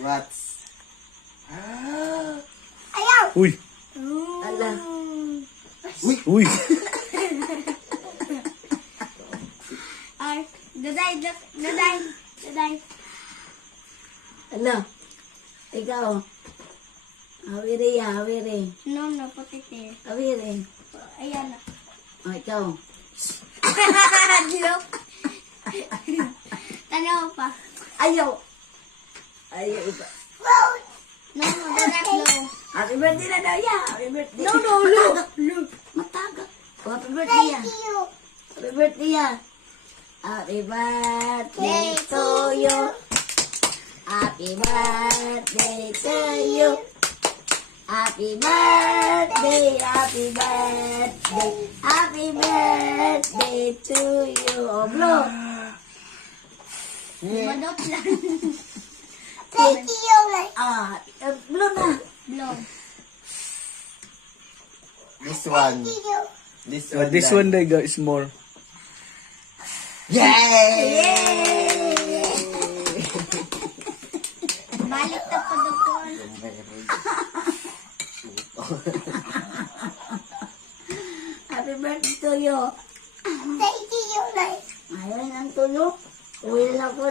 What's... Ayaw! Uy! Ala. Uy! Uy! Ay, daday, daday, daday. Ala. Ikaw. Hawiri ya, hawiri. No, no, putiti. Hawiri. Ayan na. O, ikaw. Dilo. Tanaw pa. Ayaw. Ayaw iba. No, no, daday, no. Happy birthday na daw ya. Happy birthday. No, no, no. Mataga. O, happy birthday ya. you. Happy birthday ya. Happy birthday to you. Happy birthday to you. Happy birthday, happy birthday, happy birthday to you. Oh, blow. Madot lang. Thank you. Blow na. Blow. This one. This one they got is more. Yay! Balik na pa doon. Happy birthday to you. Thank you, Nay. Ayaw ng tuyo. Uwi na po.